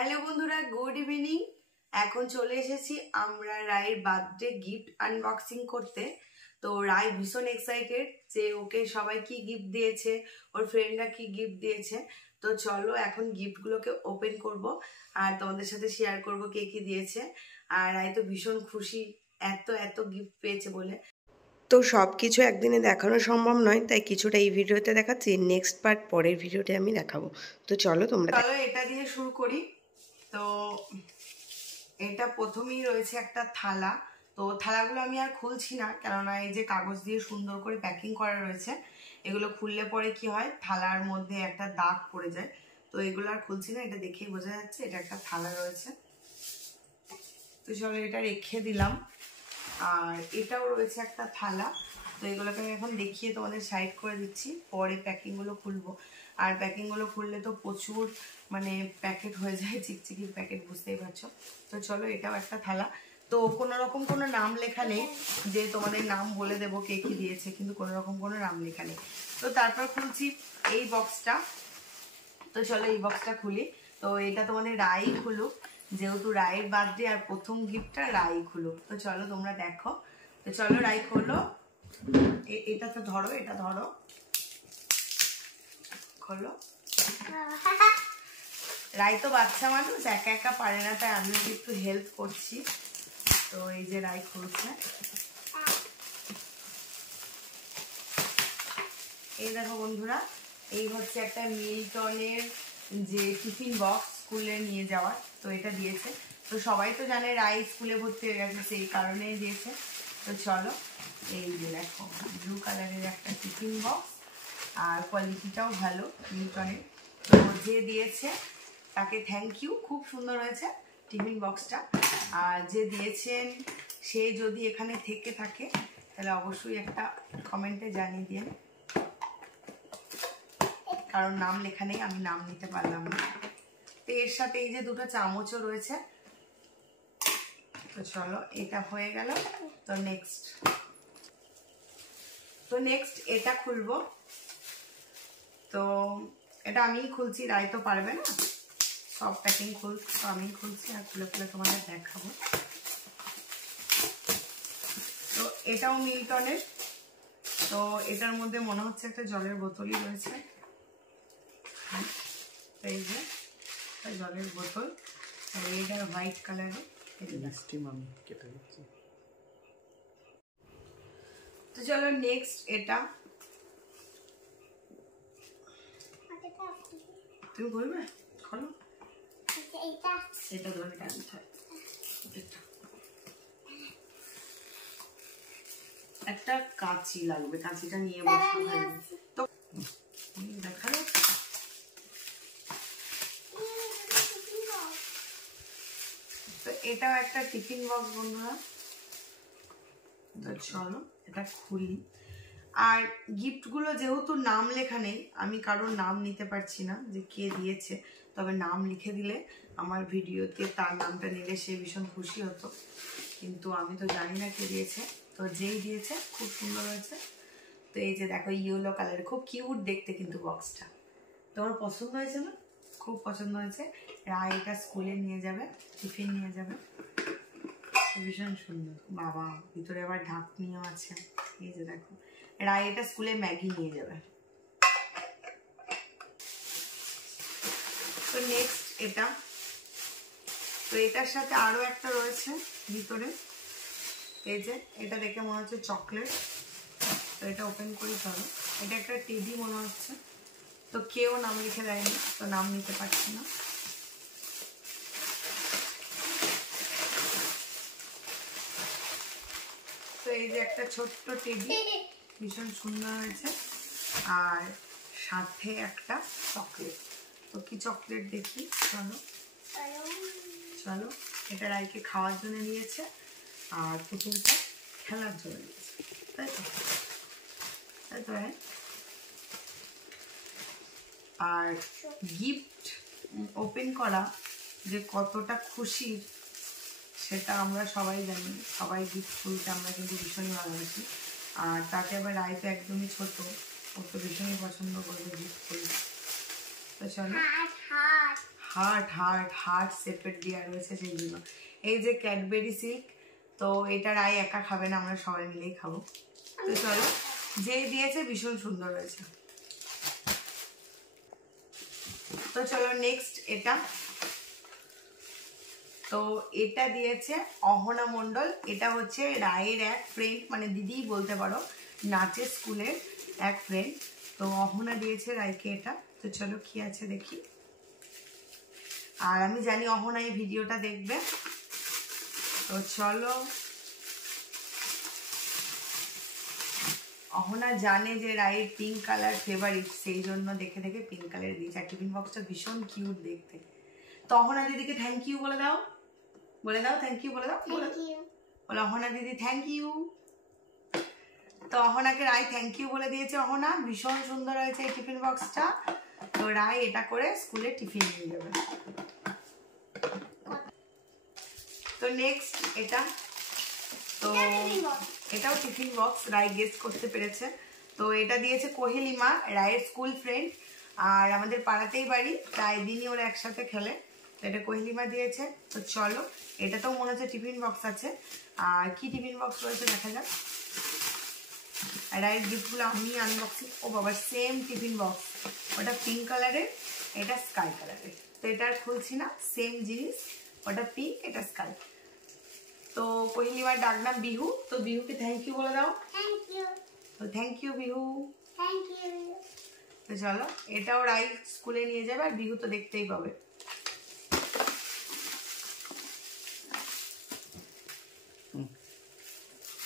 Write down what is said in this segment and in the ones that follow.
Hello বন্ধুরা, good evening. এখন চলে এসেছি আমরা রায়ের বার্থডে গিফট আনবক্সিং করতে। তো রায় ভীষণ এক্সাইটেড যে ওকে সবাই কি গিফট দিয়েছে, ওর ফ্রেন্ডরা কি গিফট দিয়েছে। তো চলো এখন গিফটগুলোকে ওপেন করব আর তোমাদের সাথে শেয়ার করব কে কি দিয়েছে। আর রায় তো ভীষণ খুশি এত এত গিফট পেয়েছে বলে। তো সব কিছু একদিনে দেখানো সম্ভব নয়, তাই কিছুটা এই ভিডিওতে দেখাচ্ছি, নেক্সট পার্ট পরের ভিডিওতে আমি দেখাবো। তো চলো এটা দিয়ে শুরু করি। তো এটা প্রথমেই রয়েছে একটা থালা। তো থালাগুলো আমি আর খুলছি না, কেননা এই যে কাগজ দিয়ে সুন্দর করে প্যাকিং করা রয়েছে, এগুলো খুললে পরে কি হয়, থালার মধ্যে একটা দাগ পড়ে যায়। তো এগুলো আর খুলছি না, এটা দেখেই বোঝা যাচ্ছে এটা একটা থালা রয়েছে। তো চলো এটা রেখে দিলাম। আর এটাও রয়েছে একটা থালা। তো এগুলোকে আমি এখন দেখিয়ে তোমাদের সাইড করে দিচ্ছি, পরে প্যাকিংগুলো খুলবো। আর প্যাকিংগুলো খুললে তো প্রচুর মানে প্যাকেট হয়ে যায়, চিকচিকির প্যাকেট, বুঝতেই পারছো। তো চলো এটাও একটা থালা। তো কোনো রকম কোনো নাম লেখা নেই যে তোমাদের নাম বলে দেবো কে কি দিয়েছে, কিন্তু কোনো রকম কোনো নাম লেখা নেই। তো তারপর খুলছি এই বক্সটা। তো চলো এই বক্সটা খুলি। তো এটা তোমাদের রাই খুলুক, যেহেতু রায়ের বার্থডে আর প্রথম গিফটটা রাই খুলুক। তো চলো তোমরা দেখো। তো চলো রাই খোলো। এটা তো ধরো, এটা ধরো, খোলো। রাই তো বাচ্চা মানুষ, একা একা পারে না, তাই আমি একটু হেল্প করছি। তো এই যে রাই খুলছে। এই দেখো বন্ধুরা, এই হচ্ছে একটা মিল্টনের যে টিফিন বক্স স্কুলে নিয়ে যাওয়ার, তো এটা দিয়েছে। তো সবাই তো জানে রাই স্কুলে ভর্তি হয়ে গেছে, সেই কারণেই দিয়েছে। তো চলো এই যে দেখো ব্লু কালারের একটা টিফিন বক্স, আর কোয়ালিটিটাও ভালো মিল্টনের। তো যে দিয়েছে তাকে থ্যাংক ইউ, খুব সুন্দর হয়েছে টিফিন বক্সটা। আর যে দিয়েছেন সে যদি এখানে থেকে থাকে তাহলে অবশ্যই একটা কমেন্টে জানিয়ে দিন, কারণ নাম লেখা নেই, আমি নাম নিতে পারলাম না। তো এর সাথে এই যে দুটো চামচও রয়েছে। তো চলো এটা হয়ে গেল। তো নেক্সট এটা খুলবো। তো এটা আমিই খুলছি, রাই তো পারবে না, সব প্যাকিং খুলছি তো আমিই খুলছি, আর খুলে খুলে তোমাদের দেখাবো। তো এটাও মিল্টনের। তো এটার মধ্যে মনে হচ্ছে একটা জলের বোতলই রয়েছে। এই যে জলের বোতল, আর এইটা হোয়াইট কালারের। তো চলো নেক্সট এটা তুমি বলবে, খোলো। এটা ধরে টানতে হয়, একটা কাঁচি লাগবে, কাঁচিটা নিয়ে বসা হয়। তো দেখা যাচ্ছে। তো এটাও একটা টিফিন বক্স বন্ধুরা। তো চলো এটা খুলি। আর গিফটগুলো যেহেতু নাম লেখা নেই, আমি কারোর নাম নিতে পারছি না যে কে দিয়েছে, তবে নাম লিখে দিলে আমার ভিডিওতে তার নামটা নিলে সে ভীষণ খুশি হতো, কিন্তু আমি তো জানি না কে দিয়েছে। তো যেই দিয়েছে খুব সুন্দর হয়েছে। তো এই যে দেখো ইয়েলো কালার, খুব কিউট দেখতে কিন্তু বক্সটা। তোমার পছন্দ হয়েছে না? খুব পছন্দ হয়েছে। রায় এটা স্কুলে নিয়ে যাবে, টিফিন নিয়ে যাবে, ভীষণ সুন্দর। বাবা ভিতরে আবার ঢাকনিও আছে। এই যে দেখো রায় এটা স্কুলে ম্যাগি নিয়ে যাবে। তো নেক্সট এটা। তো এটার সাথে আরো একটা রয়েছে ভিতরে, এই যে এটা দেখে মনে হচ্ছে চকলেট। তো এটা ওপেন করি চলো। এটা একটা টেডি মনে হচ্ছে। তো কেউ নাম লিখে দেয়নি, তো নাম নিতে পারছি না। তো এই যে একটা ছোট্ট টেডি, ভীষণ সুন্দর হয়েছে। আর সাথে একটা চকলেট। তো কি চকলেট দেখি, চলো চলো। এটা রাইকে খাওয়ার জন্য নিয়েছে, আর পুতুলটা খেলার জন্য নিয়েছে, তাই তো, তাই তো। আর গিফট ওপেন করা যে কতটা খুশির সেটা আমরা সবাই জানি, সবাই গিফট খুলতে আমরা কিন্তু ভীষণই ভালোবাসি। আর তাতে আবার রায় তো একদমই ছোট, ও তো ভীষণই পছন্দ করবে গিফট খুলতে। তো চলো হার্ট হার্ট হার্ট শেপের দেওয়া রয়েছে সেই জন্য। এই যে ক্যাডবেরি সিল্ক, তো এটা রাই একা খাবে না, আমরা সবাই মিলেই খাবো। তো চলো, যে দিয়েছে ভীষণ সুন্দর হয়েছে। তো চলো নেক্সট এটা, তো এটা দিয়েছে অহনা মণ্ডল। এটা হচ্ছে রায়ের এক ফ্রেন্ড, মানে দিদিই বলতে পারো, নাচের স্কুলের এক ফ্রেন্ড। তো অহনা দিয়েছে রায়কে এটা। তো চলো কি আছে দেখি। আর আমি জানি অহনা এই ভিডিওটা দেখবে, তো চলো। অহনা জানে যে রায়ের পিঙ্ক কালার ফেভারিট, সেই জন্য দেখে দেখে পিঙ্ক কালার দিয়েছে। আর টিফিন বক্সটা ভীষণ কিউট দেখতে। তো অহনা দিদিকে থ্যাংক ইউ বলে দাও, বলে দাও থ্যাংক ইউ বলে দাও, বলে অহনা দিদি থ্যাংক ইউ। তো অহনাকে রায় থ্যাংক ইউ বলে দিয়েছে। অহনা, ভীষণ সুন্দর হয়েছে এই টিফিন বক্সটা। তো রায় এটা করে স্কুলে টিফিন নিয়ে যাবে। তো নেক্সট এটা, তো এটাও টিফিন বক্স, রায় গেস করতে পেরেছে। তো এটা দিয়েছে কোহেলিমা, রায়ের স্কুল ফ্রেন্ড, আর আমাদের পাড়াতেই বাড়ি, প্রায় দিনই ওরা একসাথে খেলে। তো এটা কোহেলিমা দিয়েছে। তো চলো, এটাতেও মনে হচ্ছে টিফিন বক্স আছে। আর কি টিফিন বক্স রয়েছে দেখা যাক। রায়ের গিফটগুলো আমি আনবক্সিং। ও বাবা, সেম টিফিন বক্স, ওটা পিঙ্ক কালারের, এটা স্কাই কালারের। তো এটা আর খুলছি না, সেম জিনিস, ওটা পিঙ্ক, এটা স্কাই। তো কোহেলিমার ডাক নাম বিহু। তো বিহুকে থ্যাংক ইউ বলে দাও। Thank you. তো thank you Bihu. Thank you. তো চলো, এটাও রাই স্কুলে নিয়ে যাবে, আর বিহু তো দেখতেই পাবে।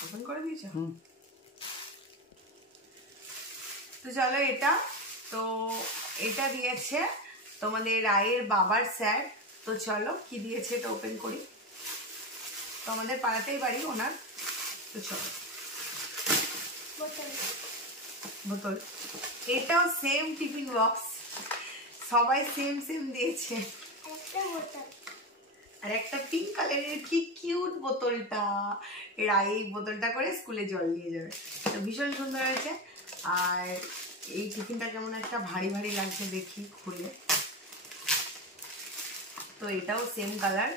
ওপেন করে দিয়েছো? তো চলো এটা, তো এটা দিয়েছে তোমাদের রায়ের বাবার স্যার। তো চলো কি দিয়েছে এটা ওপেন করি। তো আমাদের পাড়াতেই বাড়ি ওনার। তো চলো, বোতল, এটাও সেম টিফিন বক্স, সবাই সেম সেম দিয়েছে। আর একটা পিঙ্ক কালারের, কি কিউট বোতলটা। রাই এই বোতলটা করে স্কুলে জল নিয়ে যাবে। তো ভীষণ সুন্দর হয়েছে। আর এই টিফিনটা কেমন একটা ভারী ভারী লাগছে, দেখি খুলে। তো এটাও সেম কালার।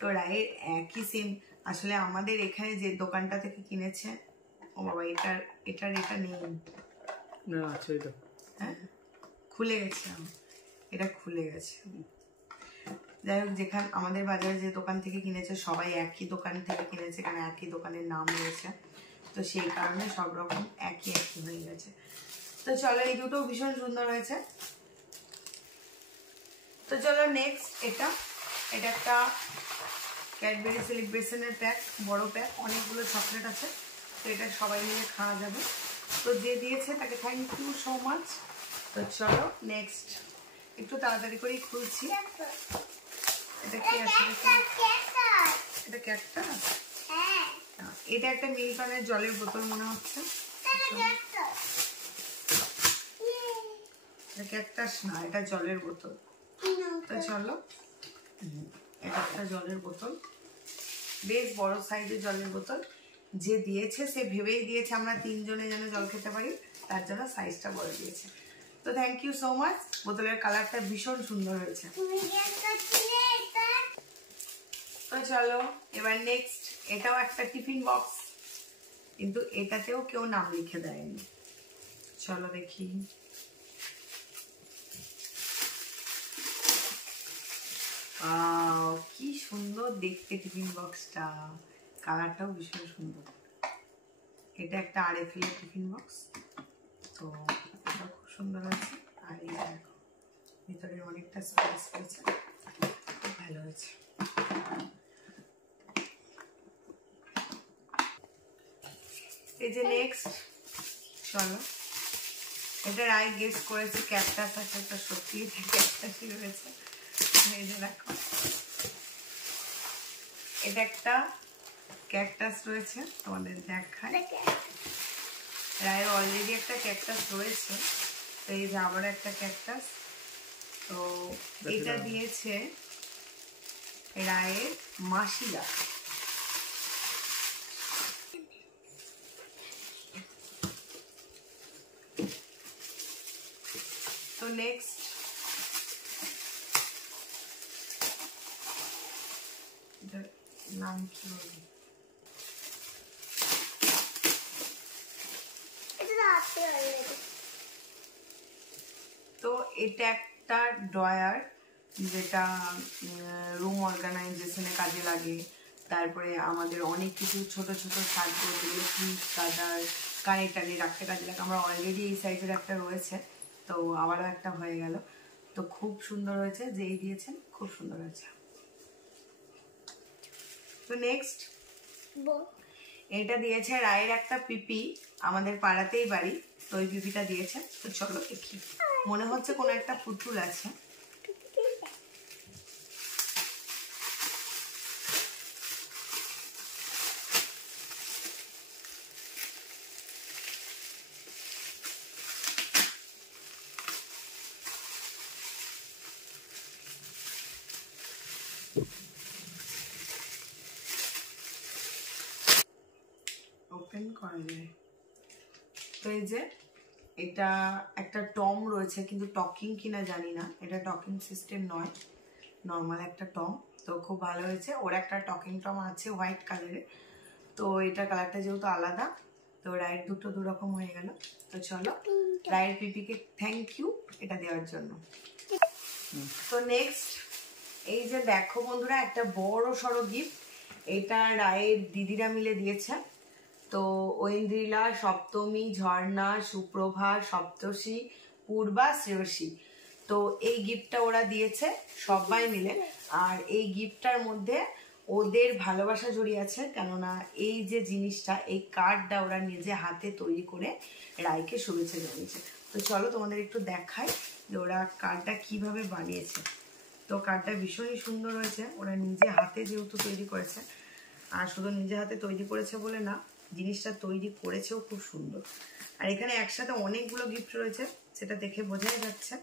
তো রায়ের একই সেম। আসলে আমাদের এখানে যে দোকানটা থেকে কিনেছে, ও বাবা, এটার এটা নেই না, আছে এটা। হ্যাঁ, খুলে গেছে, এটা খুলে গেছে। যাই হোক, যেখানে আমাদের বাজারে যে দোকান থেকে কিনেছে সবাই একই দোকান থেকে কিনেছে, কারণ একই দোকানের নাম রয়েছে। তো সেই কারণে সব রকম একই একই হয়ে গেছে। তো চলো, এই দুটো ভীষণ সুন্দর হয়েছে। তো চলো নেক্সট এটা, এটা একটা ক্যাডবেরি সেলিব্রেশনের প্যাক, বড় প্যাক, অনেকগুলো চকলেট আছে। তো এটা সবাই মিলে খাওয়া যাবে। তো যে দিয়েছে তাকে থ্যাংক ইউ সো মাচ। তো চলো নেক্সট, একটু তাড়াতাড়ি করেই খুলছি। এটা কি আছে? এটা ক্যাকটাস। এটা একটা মিল্টনের জলের বোতল মনে হচ্ছে। এটা ক্যাকটাস না, এটা জলের বোতল। তো চলো, এটা একটা জলের বোতল, বেশ বড় সাইজের জলের বোতল। যে দিয়েছে সে ভেবেই দিয়েছে আমরা তিনজনে যেন জল খেতে পারি, তার জন্য সাইজটা বড় দিয়েছে। তো থ্যাংক ইউ সো মাচ। বোতলের কালারটা ভীষণ সুন্দর হয়েছে। তো চলো এবার নেক্সট, এটাও একটা টিফিন বক্স, কিন্তু এটাতেও কেউ নাম লিখে দেয়নি। চলো দেখি। কি সুন্দর দেখতে টিফিন বক্সটা, কালারটাও ভীষণ সুন্দর। এটা একটা RFL টিফিন বক্স। তো এটা খুব সুন্দর আছে। আর এই দেখো, ভিতরে অনেকটা স্পেস রয়েছে, খুব ভালো হয়েছে। এই যে নেক্সট, চলো, এটা রাই গেস করেছে ক্যাকটাস আছে। তো সত্যি এটা ক্যাকটাসই রয়েছে। এই যে দেখো, এটা একটা ক্যাকটাস রয়েছে, তোমাদের দেখায়। রায়ের অলরেডি একটা ক্যাকটাস রয়েছে, তো এই যে আবার একটা ক্যাকটাস। তো এটা দিয়েছে রায়ের মাসিরা। তো নেক্সট, নাম কি বলি, তো এটা একটা ড্রয়ার যেটা রুম অর্গানাইজেশনে কাজে লাগে। তারপরে আমাদের অনেক কিছু ছোট ছোট সাজগোজ যেগুলো ফ্রিজ কাদার কানে টানে রাখতে কাজে লাগে। আমার অলরেডি এই সাইজের একটা রয়েছে, তো আবারও একটা হয়ে গেল। তো খুব সুন্দর হয়েছে, যেই দিয়েছেন খুব সুন্দর হয়েছে। তো নেক্সট এটা দিয়েছে রায়ের একটা পিপি, আমাদের পাড়াতেই বাড়ি, তো ওই পিপিটা দিয়েছে। তো চলো দেখি, মনে হচ্ছে কোনো একটা পুতুল আছে। ওপেন করা যায়। তো এই যে এটা একটা টম রয়েছে, কিন্তু টকিং কিনা জানি না, এটা টকিং সিস্টেম নয়, নর্মাল একটা টম। তো খুব ভালো হয়েছে। ওর একটা টকিং টম আছে হোয়াইট কালারের, তো এটা কালারটা যেহেতু আলাদা, তো রায়ের দুটো দুরকম হয়ে গেল। তো চলো রায়ের পিপিকে থ্যাংক ইউ এটা দেওয়ার জন্য। তো নেক্সট এই যে দেখো বন্ধুরা, একটা বড় সড়ো গিফট, এটা রায়ের দিদিরা মিলে দিয়েছে। তো ঐন্দ্রিলা, সপ্তমী, ঝর্ণা, সুপ্রভা, সপ্তর্ষি, পূর্বা, শ্রেয়সী, তো এই গিফটটা ওরা দিয়েছে সবাই মিলে। আর এই গিফটটার মধ্যে ওদের ভালোবাসা জড়িয়ে আছে, কেননা এই যে জিনিসটা, এই কার্ডটা ওরা নিজে হাতে তৈরি করে রায়কে শুভেচ্ছা জানিয়েছে। তো চলো তোমাদের একটু দেখাই যে ওরা কার্ডটা কিভাবে বানিয়েছে। তো কার্ডটা ভীষণই সুন্দর হয়েছে, ওরা নিজে হাতে যেহেতু তৈরি করেছে, আর শুধু নিজে হাতে তৈরি করেছে বলে না, জিনিসটা তৈরি করেছেও খুব সুন্দর। আর এখানে একসাথে অনেকগুলো গিফট রয়েছে, সেটা দেখে বোঝাই যাচ্ছে।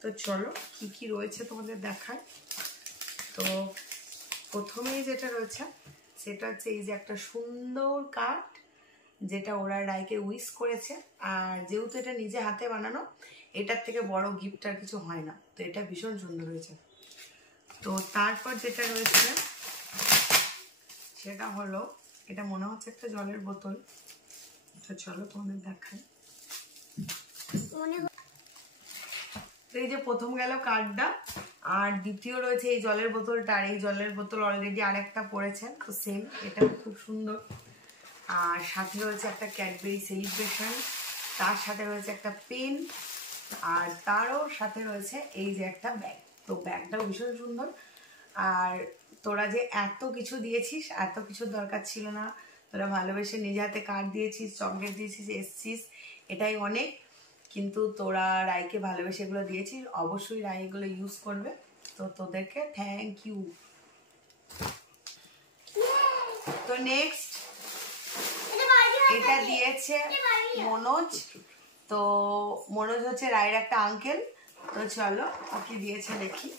তো চলো কি কি রয়েছে তোমাদের দেখায়। তো প্রথমেই যেটা রয়েছে সেটা হচ্ছে এই যে একটা সুন্দর কার্ড, যেটা ওরা রায়কে উইশ করেছে। আর যেহেতু এটা নিজে হাতে বানানো, এটার থেকে বড় গিফট আর কিছু হয় না, তো এটা ভীষণ সুন্দর হয়েছে। তো তারপর যেটা রয়েছে সেটা হলো, এটা মনে হচ্ছে একটা জলের বোতল। তো চলো তোমাদের দেখাই। তো এই যে প্রথম গেল কার্ডটা, আর দ্বিতীয় রয়েছে এই জলের বোতলটা। আর এই জলের বোতল অলরেডি আরেকটা পড়েছে, তো সেম, এটা খুব সুন্দর। আর সাথে রয়েছে একটা ক্যাডবেরি সেলিব্রেশন, তার সাথে রয়েছে একটা পেন, আর তারও সাথে রয়েছে এই যে একটা ব্যাগ। তো ব্যাগটাও ভীষণ সুন্দর। আর তোরা যে এত কিছু দিয়েছিস, এত কিছুর দরকার ছিল না, তোরা ভালোবেসে নিজে হাতে কার্ড দিয়েছিস, চকলেট দিয়েছিস, এসছিস, এটাই অনেক। কিন্তু তোরা রায়কে ভালোবেসে এগুলো দিয়েছিস, অবশ্যই রায় এগুলো ইউজ করবে। তো তোদেরকে থ্যাংক ইউ। তো নেক্সট এটা দিয়েছে মনোজ। তো মনোজ হচ্ছে রায়ের একটা আঙ্কেল। তো চলো ওকে দিয়েছে দেখি।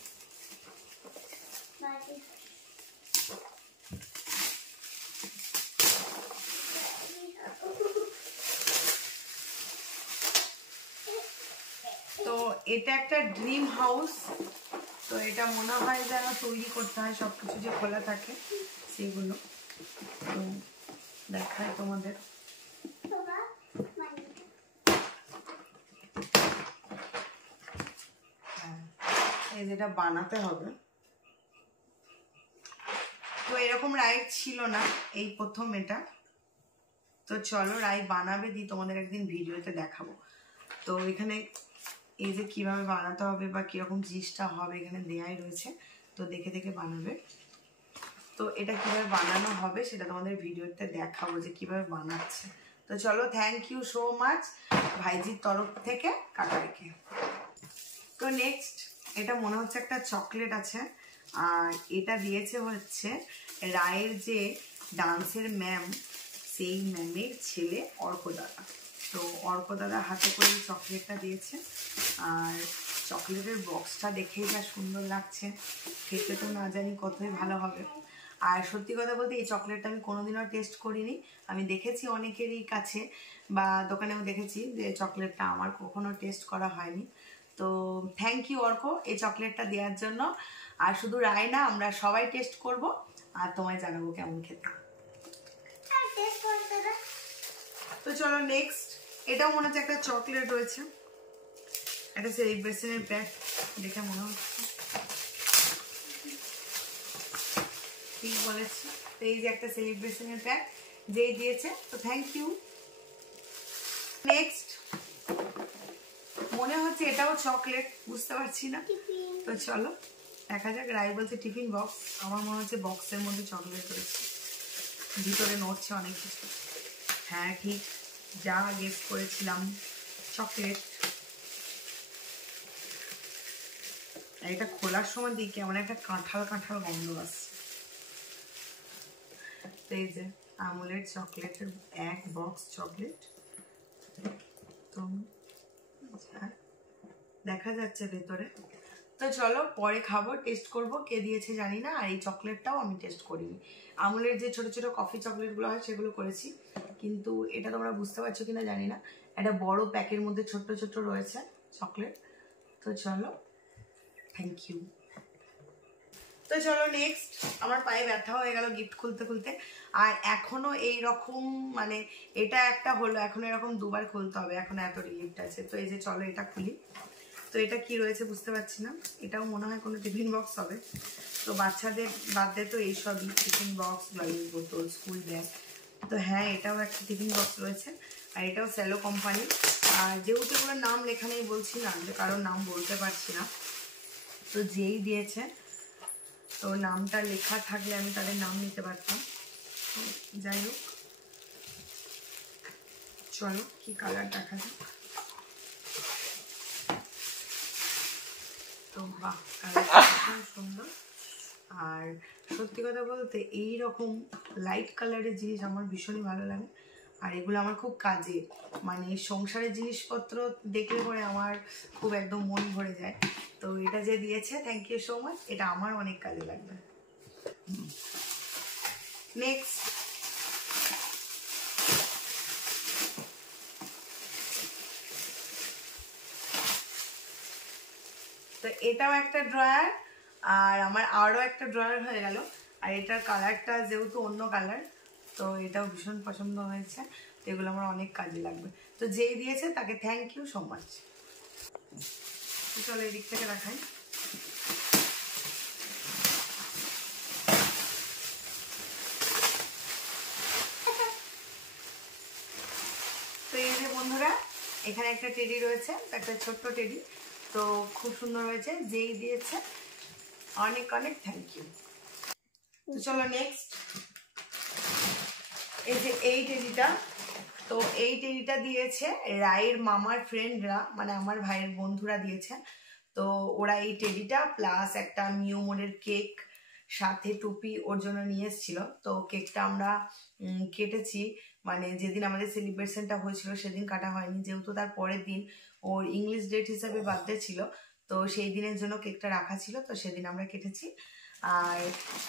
তো এটা একটা ড্রিম হাউস। তো এটা মনে হয় যেন তৈরি করতে হয়, সবকিছু যে খোলা থাকে সেগুলো। তো দেখায় তোমাদের। এই যেটা বানাতে হবে, তো এরকম রাইড ছিল না, এই প্রথম এটা। তো চলো রাই বানাবে, দিই তোমাদের একদিন ভিডিওতে দেখাবো। তো এখানে এই যে কিভাবে বানাতে হবে বা কিরকম জিনিসটা হবে এখানে দেয়াই রয়েছে, তো দেখে দেখে বানাবে। তো এটা কিভাবে বানানো হবে সেটা তোমাদের ভিডিওতে দেখাবো যে কিভাবে বানাচ্ছে। তো চলো থ্যাংক ইউ সো মাচ ভাইজির তরফ থেকে কাকাইকে। তো নেক্সট এটা মনে হচ্ছে একটা চকলেট আছে, আর এটা দিয়েছে হচ্ছে রায়ের যে ডান্সের ম্যাম, সেই ম্যামের ছেলে অর্ক দাদা। তো অর্ক দাদা হাতে করে চকলেটটা দিয়েছে। আর চকলেটের বক্সটা দেখেই যা সুন্দর লাগছে, খেতে তো না জানি কতই ভালো হবে। আর সত্যি কথা বলতে এই চকলেটটা আমি কোনোদিনও টেস্ট করিনি। আমি দেখেছি অনেকেরই কাছে বা দোকানেও দেখেছি যে চকলেটটা, আমার কখনো টেস্ট করা হয়নি। তো থ্যাংক ইউ অর্ক এই চকলেটটা দেওয়ার জন্য। আর শুধু রায় না, আমরা সবাই টেস্ট করব, আর তোমায় জানাবো কেমন খেতে। তো চলো নেক্সট, এটাও মনে হচ্ছে একটা চকলেট রয়েছে, একটা সেলিব্রেশনের প্যাক দেখে মনে হচ্ছে ঠিক বলেছি। তো এই যে একটা সেলিব্রেশনের প্যাক যেই দিয়েছে, তো থ্যাংক ইউ। নেক্সট মনে হচ্ছে এটাও চকলেট, বুঝতে পারছি না, তো চলো দেখা যাক। রাই বলছে টিফিন বক্স, আমার মনে হচ্ছে বক্সের মধ্যে চকলেট রয়েছে, ভিতরে নড়ছে অনেক কিছু। হ্যাঁ ঠিক যা গেস করেছিলাম, চকলেট। এটা খোলার সময় দিই কেমন একটা কাঁঠাল কাঁঠাল গন্ধ আসছে। তো এই যে আমুলের চকলেটের এক বক্স চকলেট, তো দেখা যাচ্ছে ভেতরে। তো চলো পরে খাবো, টেস্ট করব, কে দিয়েছে জানি না। আর এই চকলেটটাও আমি টেস্ট করিনি। আমুলের যে ছোট ছোট কফি চকলেটগুলো হয় সেগুলো করেছি, কিন্তু এটা তোমরা বুঝতে পারছো কিনা জানি না, একটা বড় প্যাকের মধ্যে ছোট্ট ছোট্ট রয়েছে চকলেট। তো চলো থ্যাংক ইউ। তো চলো নেক্সট, আমার পায়ে ব্যথা হয়ে গেল গিফট খুলতে খুলতে, আর এখনো এই রকম মানে এটা একটা হলো, এখন এরকম দুবার খুলতে হবে, এখন এত গিফট আছে। তো এই যে চলো এটা খুলি। তো এটা কি রয়েছে বুঝতে পারছি না, এটাও মনে হয় কোনো টিফিন বক্স হবে। তো বাচ্চাদের বাদে তো এইসবই, টিফিন বক্স, জলের বোতল, স্কুল ব্যাগ। তো হ্যাঁ এটাও একটা টিফিন বক্স রয়েছে, আর এটাও সেলো কোম্পানি। আর যেহেতু এগুলোর নাম লেখা নেই বলছি না, যে কারোর নাম বলতে পারছি না, তো যেই দিয়েছে তো নামটা লেখা থাকলে আমি তাদের নাম নিতে পারতাম। যাই হোক চলো কি কালার দেখা যাক। তো বাহ কালারটা খুব সুন্দর। আর সত্যি কথা বলতে এই রকম লাইট কালারের জিনিস আমার ভীষণই ভালো লাগে, আর এগুলো আমার খুব কাজে, মানে সংসারের জিনিসপত্র দেখলে পরে আমার খুব একদম মন ভরে যায়। তো এটা যে দিয়েছে থ্যাংক ইউ সো মাচ, এটা আমার অনেক কাজে লাগবে। নেক্সট তো এটাও একটা ড্রয়ার, আর আমার আরও একটা ড্রয়ার হয়ে গেল। আর এটার কালারটা যেহেতু অন্য কালার, তো এটাও ভীষণ পছন্দ হয়েছে, তো এগুলো আমার অনেক কাজে লাগবে। তো যেই দিয়েছে তাকে থ্যাংক ইউ সো মাচ। চলো এই দিক থেকে দেখাই। তো এই যে বন্ধুরা, এখানে একটা টেডি রয়েছে, একটা ছোট্ট টেডি, তো খুব সুন্দর হয়েছে, যেই দিয়েছে অনেক অনেক থ্যাংক ইউ। তো চলো নেক্সট, এই যে এই টেডিটা, তো এই টেডিটা দিয়েছে রায়ের মামার ফ্রেন্ডরা, মানে আমার ভাইয়ের বন্ধুরা দিয়েছে। তো ওরা এই টেডিটা প্লাস একটা মিউমোরের কেক সাথে টুপি ওর জন্য নিয়ে এসেছিল। তো কেকটা আমরা কেটেছি, মানে যেদিন আমাদের সেলিব্রেশনটা হয়েছিল সেদিন কাটা হয়নি, যেহেতু তার পরের দিন ওর ইংলিশ ডেট হিসাবে বার্থডে ছিল, তো সেই দিনের জন্য কেকটা রাখা ছিল, তো সেদিন আমরা কেটেছি। আর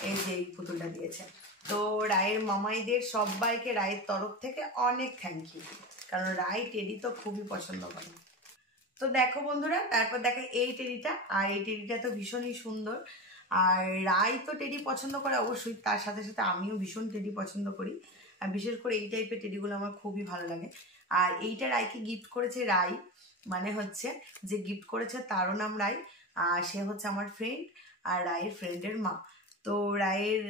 এই যে এই পুতুলটা দিয়েছে। তো রায়ের মামাইদের সবাইকে রায়ের তরফ থেকে অনেক থ্যাংক ইউ, কারণ রায় টেডি তো খুবই পছন্দ করে। তো দেখো বন্ধুরা, তারপর দেখো এই টেডিটা, আর এই টেডিটা তো ভীষণই সুন্দর। আর রায় তো টেডি পছন্দ করে অবশ্যই, তার সাথে সাথে আমিও ভীষণ টেডি পছন্দ করি, আর বিশেষ করে এই টাইপের টেডিগুলো আমার খুবই ভালো লাগে। আর এইটা রায়কে গিফট করেছে রায়, মানে হচ্ছে যে গিফট করেছে তারও নাম রায়, আর সে হচ্ছে আমার ফ্রেন্ড, আর রায়ের ফ্রেন্ডের মা। তো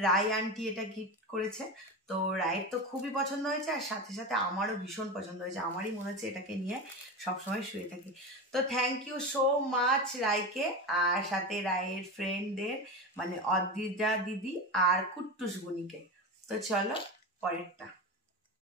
রায় আন্টি এটা গিফট করেছে, তো রায়ের তো খুবই পছন্দ হয়েছে, আর সাথে সাথে আমারও ভীষণ পছন্দ হয়েছে, আমারই মনে হচ্ছে এটাকে নিয়ে সবসময় শুয়ে থাকি। তো থ্যাংক ইউ সো মাচ রায়কে, আর সাথে রায়ের ফ্রেন্ডদের, মানে অদ্রিজা দিদি আর কুট্টুস বুনিকে। তো চলো পরেরটা।